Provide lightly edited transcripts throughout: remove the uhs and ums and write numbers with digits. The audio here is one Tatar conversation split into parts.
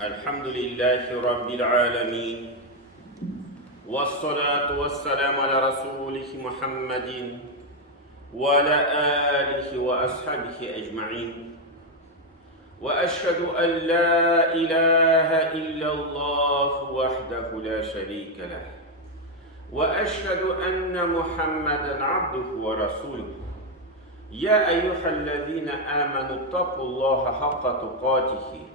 الحمد لله رب العالمين، والصلاة والسلام على رسوله محمد وعلى آله وأصحابه أجمعين. وأشهد أن لا إله إلا الله وحده لا شريك له، وأشهد أن محمدا عبده ورسوله. يا أيها الذين آمنوا اتقوا الله حق تقاته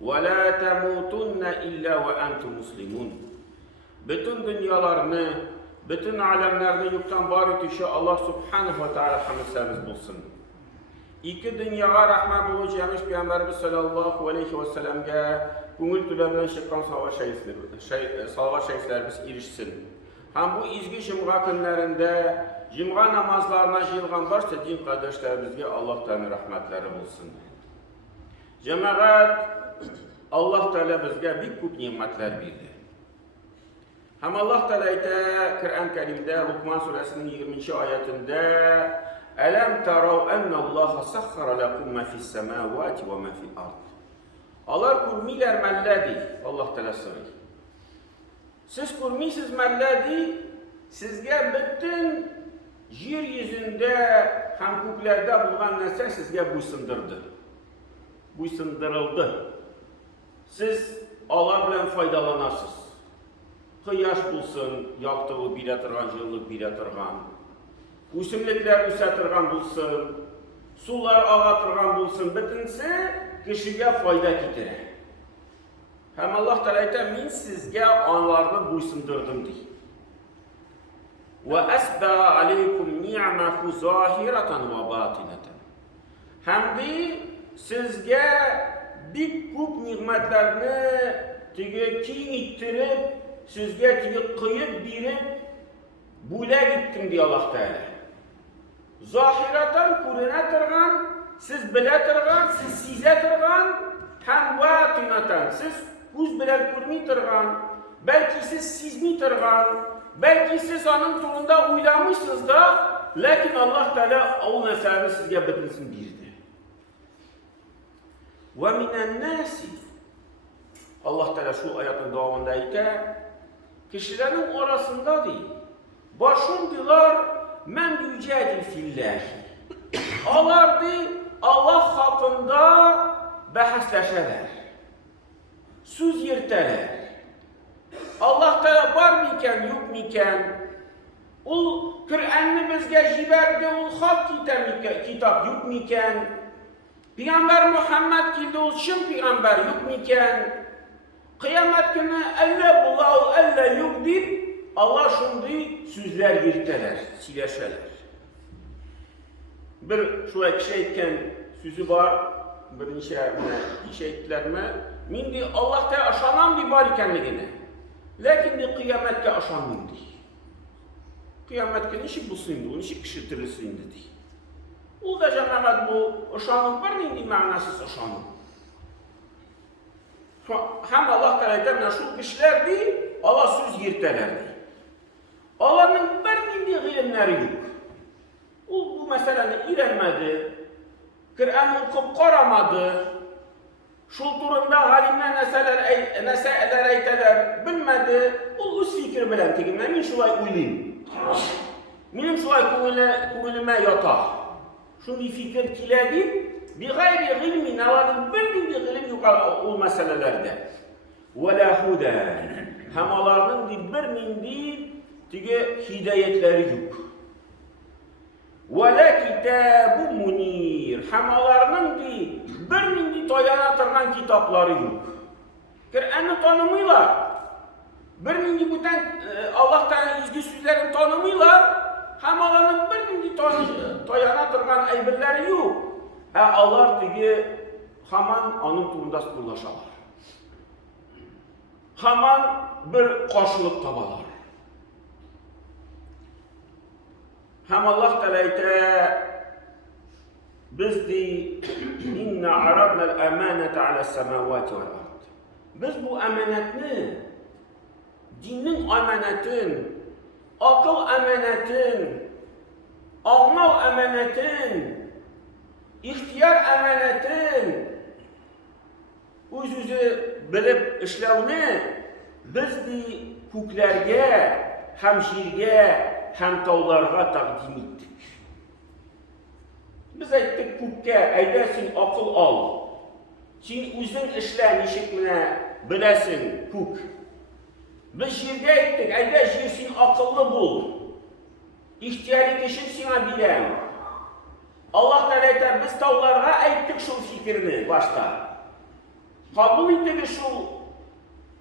ولا تموتن إلا وأنتم مسلمون. Bütün dünyalarını, bütün alemlerini yoktan var etişi Allah Subhanahu ve Teala hamdimiz bulsun. İki dünyaya rahmet olacağımız Peygamberimiz sallallahu aleyhi ve sellem'e көңіл түләбен шыққан салава шәйхләрбез ирешсен. Һәм бу изге җомга көннәрендә җомга намазларына җыелган барча дин кардәшләребезгә Аллаһтан рәхмәтләре булсын. Җәмәгать, Аллаһ Тәала безгә бик күп нимәтләр бирде. Һәм Аллаһ Тәала әйтә Коръән Кәримдә Луқман сүрәсенең 20-нче аятында: "Әләм тарау анналлаһа саххара лакум ма фис-самавати ва ма фил-ард." Алар күрмиләр мәлләди, Аллаһ Тәала сорый. Сез күрмисез мәлләди, сезгә бөтен җир йөзендә һәм күкләрдә булган нәрсә сезгә буйсындырылды. Сез алар белән файдаланасыз. Кояш булсын, яктылык бирә торган, җылылык бирә торган. Үсемлекләр үсә торган булсын, сулар ага торган булсын, бөтенсе кешегә файда китерә. Һәм Аллаһ Тәала әйтә: "Мин сезгә аларны буйсындырдым" ди. "Ва асба алейкум ни'маху захирatan ва батинatan." Һәм ди сезгә бик күп нимәтләрне тиге киң иттереп, сезгә тиге кыйып биреп, бүләк иттем ди Аллаһ Тәала. Захирatan күренә торган, siz белә торган, siz сизә торган, һәм батинatan siz күз белән күрми торган, бәлки сез сизми торган, бәлки сез аның турында уйламыйсыз да, ләкин Аллаһ Тәала ул нәрсәне сезгә бөтенсен бирде. Ва минан-наси, Аллаһ Тәала шул аятның дәвамында әйтә, кешеләрнең арасында ди, башындылар мән юҗадил филләһ. Алар ди Аллаһ хакында бәхәсләшәләр. Сүз йөртәләр. Аллаһ Тәала бар микән, юк микән? Ул Коръәнне безгә җибәрде, ул хак китап юк микән? Пәйгамбәр Мөхәммәд килде, ул чын пәйгамбәр юк микән? Кыямәт көне әллә була, әллә юк дип, Аллаһ шундый сүзләр йөртәләр, сөйләшәләр. Bir şuraya kişi әйткән сүзе бар, берничә кişi әйттеләрме? Мин ди Аллаһка ышанам ди бар икәнлегенә. Ләкин ди кыямәткә ышанмыйм ди. Кыямәткә ничек булсын инде, ничек кеше тиресе инде ди. Ул да җәмәгать бу ышану бернинди мәгънәсез ышану. Һәм Аллаһ Тәала әйтә, менә шул кешеләр ди, Аллаһ сүз йөртәләр ди. Аларның бернинди гыйлемнәре юк. Ул бу мәсьәләне өйрәнмәде, Коръән укып карамады, шул турында галимнәр нәрсәләр әйтәләр, белмәде, ул үз фикер белән тегенә, мин шулай уйлыйм. Минем шулай күңелемә ята. Шундый фикер килә дип, бигайри гыйлмин, аларның бернинди гыйлем юк ул мәсьәләләрдә. Вәлә худа. Һәм аларның бернинди тиге һидаятьләре юк. Вәлә китабу мунир. Һәм аларның бернинди таяна торган китаплары юк. Коръәнне танымыйлар. Бернинди бүтән Аллаһ Тәала изге сүзләрен танымыйлар. Һәм аларның бернинди таяна торган әйберләре юк. Алар тиге һаман аның турында уйлашалар. Һаман бер каршылык табалар. Һәм Аллаһ Тәала әйтә, biz ди инна арадна al-amanata ala as-samawati wal-ard. Biz bu әманәтне, dinning әманәтен, акыл әманәтен, аңлау әманәтен İhtiyar əmanətin öz-özü bilib işləvni biz köklərə, həm şirgə, həm tavlarga təqdim etdik. Biz aytdık kökə, ayda sen akıl al. Sen özün işlə, nişikmine biləsin kök. Biz şirgə aytdık, ayda şir sen akıllı bul. İhtiyarı kişi sana biləm. Allah Teala aytar, biz tavlarga aytdık şu fikrini başta. Kabul ettik şu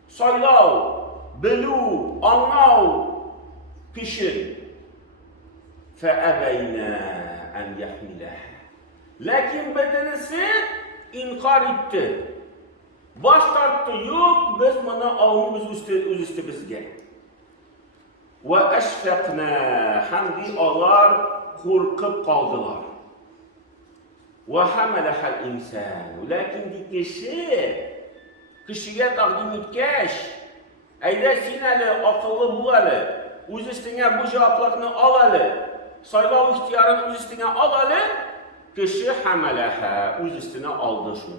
saylav, bilu, anlav, pişir. فَأَبَيْنَا أَنْ يَحْمِلَهَا. Lakin bedenisi inkar etti. Baş tarttı, yok biz bunu almamız öz üstümüzge. وَأَشْفَقْنَا. Hamdi onlar korkup kaldılar. وَحَمَلَهَا الْاِنْسَانُ. Lakin kişiye takdim etkeş, ayda sineli, akıllı bulalı, öz üstüne bu cevaplarını alalı, saylav ihtiyarını öz üstüne alalı, kişi hamalaha, öz üstüne aldı şunu.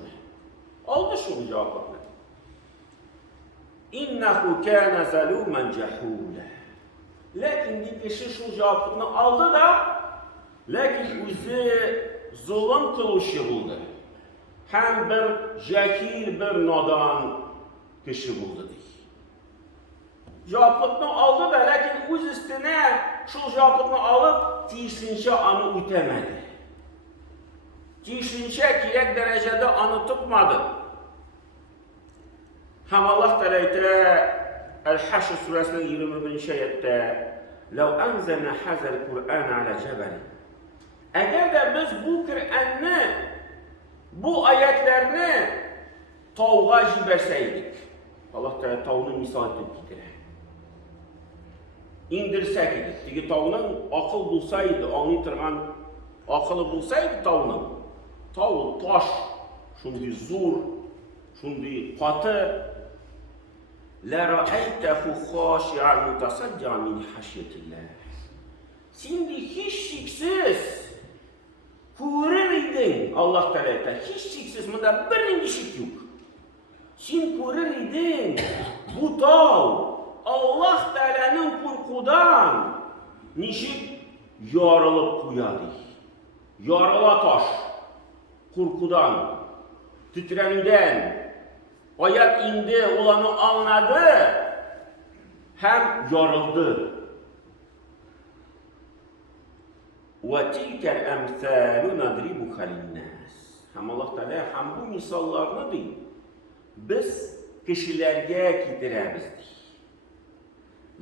Aldı şunu cevaplarını. İnnehu kâne zalûmen cehûle. Lakin kişi şu cevaplarını aldı da, lakin özü zulüm kılışı buldu. Hem bir cahil, bir nadan kişi buldu. Cevaplarını aldı da, lakin öz üstüne şu cevaplarını alıp tiyişince anı ütemedi. Tiyişince gerek derecede anı tutmadı. Hem Allah Teala El-Haşr suresinin 21. ayette لَوْ أَنْزَلْنَا هَذَا الْقُرْآنَ عَلَى جَبَلٍ. Eğer de biz bu Kur'an'ı, bu ayetlerini tavuğa jiberseydik, Allah Teala tavuğun misal ettiğidir. İndirsek idi. Çünkü tavuğun akıl bulsaydı, anlaytırgan akıllı bulsaydı tavuğun, tavuğ taş, şundi zor, şundi katı, لَرَأَيْتَهُ خَاشِعًا مُتَصَدِّعًا مِنْ حَشْيَةِ اللّٰهِ. Şimdi hiç şiksiz görür idin Allah Teala, hiç şiksiz, bunda bir şik yok. Sen görür idin bu tav Allah Teala'nın korkudan nişik yarılıp koyadı. Yarıla taş, korkudan, titreniden, ayak indi, olanı anladı, hem yarıldı. وَتِلْكَ الْاَمْثَالُ نَضْرِبُهَا لِلنَّاسِ. Hem Allah Teala hem bu misallarını değil, biz kişilerge getiremizdik.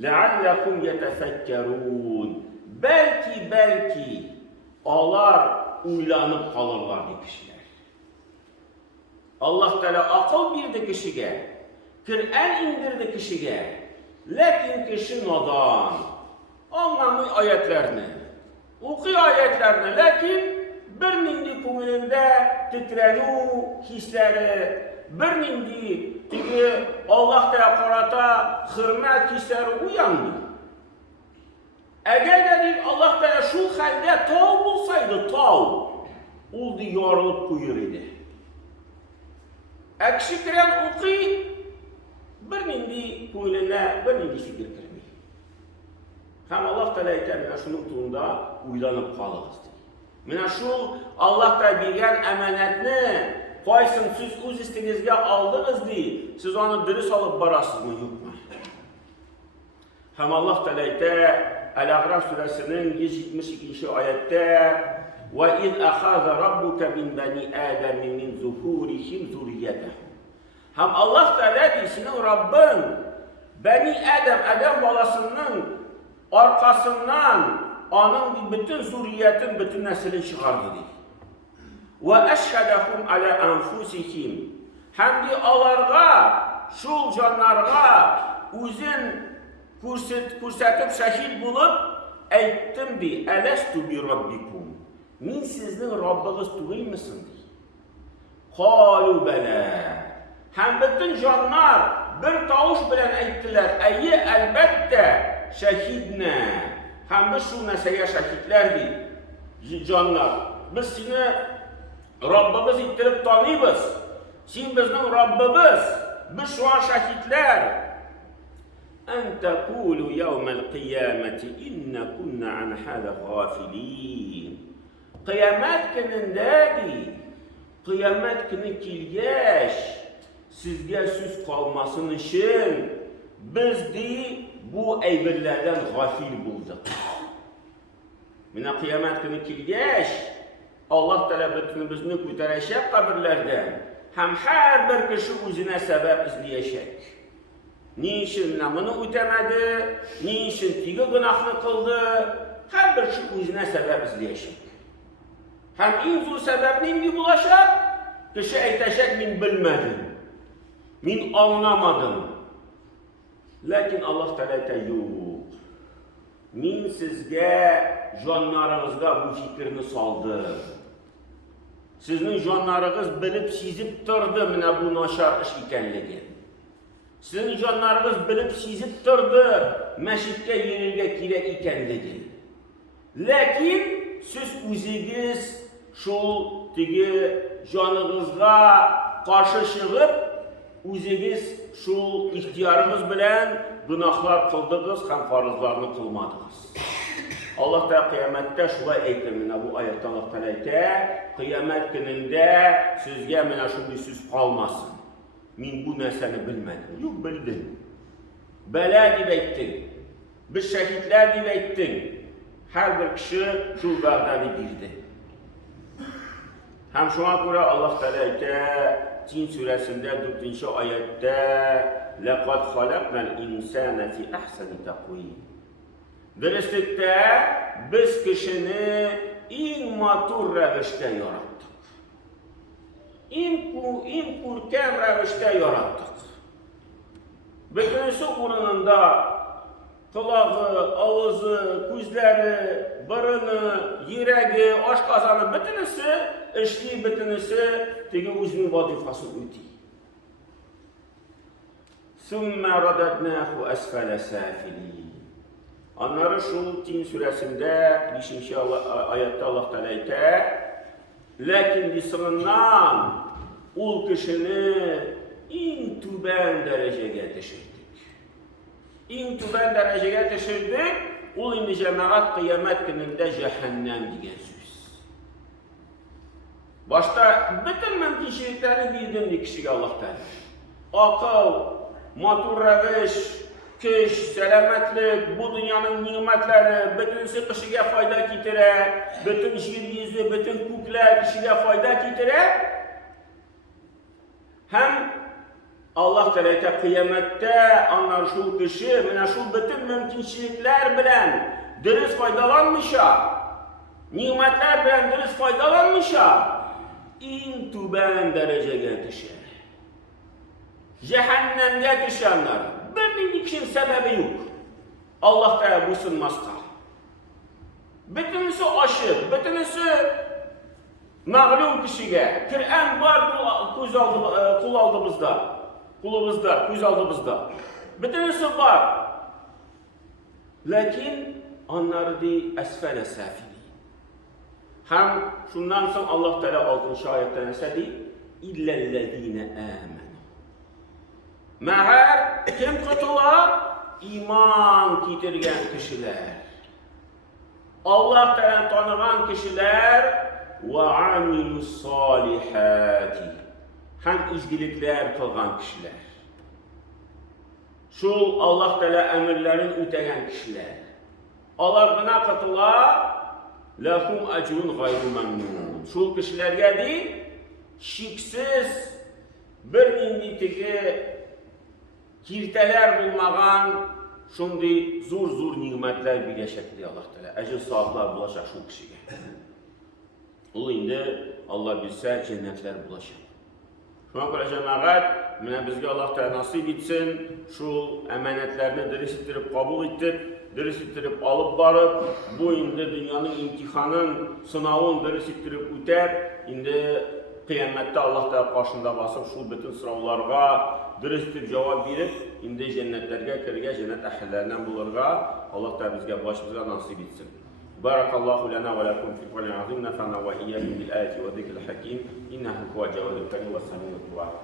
لَعَلَّكُمْ يَتَفَكَّرُونَ. Belki ağlar, uylanıp kalırlar bu kişiler. Allah Teala akıl verdi kişiye, Kur'an indirdi kişiye, lakin kişi nadan, anlamıyor ayetlerini, okuyor ayetlerini, lakin bir nindi ko'nglida titrenu hisleri, bir nindi Allah Teala qarata hürmet hisleri uyandı. Eğer de Allah Teala şu halde tav bulsaydı, tav oldu yarılıp koyur idi. Ekşi kiren okuy, bir nindi ko'nglina bir nindi fikir kirmiyor. Hem Allah Teala aytar, mana şunun tuğunda uylanıp kalırız. Mana şu Allah Teala bergan emanetni qaysin siz o'z istingizga aldınız deyip, siz onu dürüst alıp barasızmı yokmu? Hem Allah Teala aytar, El-A'raf suresinin 172. ayette وَإِذْ أَخَذَ رَبُّكَ مِنْ بَنِي آدَمِ مِنْ ظُهُورِهِمْ ذُرِّيَّتَهُمْ. Hem Allah Teala diyor, senin Rabbin Beni Adem balasının arkasından onun bütün zürriyetin, bütün neslini çıkardı diyor. وَأَشْهَدَهُمْ عَلَى أَنْفُسِهِمْ. Hem de alarga, şul canlarga uzun kürsətib şəhid bulup aytdım di, "Ələstu bi rabbikum." Min sizin Rabbiniz değil misin? Qalu bala. Hem bütün canlar bir tavuş bilen ayttılar, "Ayy, elbette şəhidna." Hem biz şu nəsəyə şəhidlərdi canlar. Biz seni Rabbimiz ittirib tanıyız. Sen bizning Rabbimiz. Biz şu an şahitler. En tekulu yevmel kıyameti inne kunna an hâle gâfilîn. Kıyamet günündədir. Kıyamet günü kilgeç. Sizge söz kalmasın için biz de bu eybirlerden gafil bulduk. Mina kıyamet günü kilgeç. Allah talebetini kütüreşek kabirlerden. Hem her bir kişi özüne sebep izleyecek. Niçin namını ötemedi, niçin tigi günahını kıldı, her bir kişi özüne sebep izleyecek. Hem en zor sebep neydi bulaşak? Kişi eyteşek min bilmedim, min anlamadım. Lakin Allah Teala yok. Min sizge canlarınızda bu fikrini saldı. Sizin canlarınız bilip sizip durdu mine bu naşar iş ikenligi. Sizin canlarınız bilip sizip durdu meşitte yenilge kirek ikenligi. Lakin siz özünüz şu tigi canınızga karşı çıkıp özünüz şu ihtiyarınız bilen günahlar kıldınız hem farzlarını kılmadınız. Allah da kıyamette şulay eytir bu ayette Allah Teala eytir. Kıyamet gününde sizge mine şunday söz kalmasın. Min bu neseni bilmedim. Yok bildim. Bela dip eyttin. Biz şehitler dip eyttin. Her bir kişi şu vəhdəni bildi. Hem şuna göre Allah Teala eytir. Cin suresinde 4. ayette لَقَدْ خَلَقْنَا الْاِنْسَانَ فِي اَحْسَنِ تَقْوِيمٍ. Dürüstlükte biz kişini en matur rəvişdə yarattık. En kurkem rəvişdə yarattık. Bütünüsü burnunda kulağı, ağzı, gözleri, burnu, yüreği, aşkazanı bütünüsü, işli bütünüsü tegi özünün vazifasını ötüyor. ثُمَّ رَدَدْنَاهُ أَسْفَلَ سَافِلِينَ. Onları şu Tin suresinde 5. ayette Allah Teala eytir. Lakin lisininden ol kişini en tüben dereceye düşürdük. En tüben dereceye düşürdük. Ol indi cemaat kıyamet gününde cehennem diyen söz. Başta bütün mümkünçiliklerini bildiğim kişiye Allah Teala. Akıl, matur rəviş, keş, selametlik, bu dünyanın nimetleri, bütün kişiye fayda getirir, bütün yeryüzü, bütün kökler kişiye fayda getirir. Hem Allah Teala kıyamette onlar şu kişi, şu bütün mümkünçilikler bilen dürüst faydalanmışa, nimetler bilen dürüst faydalanmışa, en tüben dereceye düşer. Cehennemde düşenler, birinin için sebebi yok. Allah Teala bu sınmazsa. Bütünüsü aşık, bütünüsü mağlum kişiye, Kur'an var kulumuzda, göz aldığımızda. Bütünüsü var. Lakin onları de esfele safili. Hem şundan sonra Allah Teala 6. ayetten esedi, illellezine amen. Meğer kim kurtula? İman getirgen kişiler. Allah Teala tanıgan kişiler ve amilus salihati. Hem izgilikler kılgan kişiler. Şu Allah Teala emirlerin ötegen kişiler. Allah buna katula lahum ecrun gayru memnun. Şu kişilerge değil, şiksiz bir inditigi kirteler bulmağın şimdi zor nimetler bir şekilde Allah Teala. Ecir saatler bulaşak şu kişiye. O indi Allah bilse cennetler bulaşak. Şuna göre cemaat, bizge Allah Teala nasip etsin, şu emanetlerini dürüst ettirip kabul ettik, dürüst ettirip alıp barıp, bu indi dünyanın imtihanın, sınavın dürüst ettirip öter, indi kıyamette Allah Teala karşında basıp şu bütün sınavlarga dürüst bir cevap verip, indi cennetlerge kirge, cennet ehillerinden bulurga, Allah Teala bizge başımıza nasip etsin. بارك الله لنا ولكم في القرآن العظيم، نفعنا وإياكم بالآيات والذكر الحكيم، إنه هو الجواد الكريم والسميع الدعاء.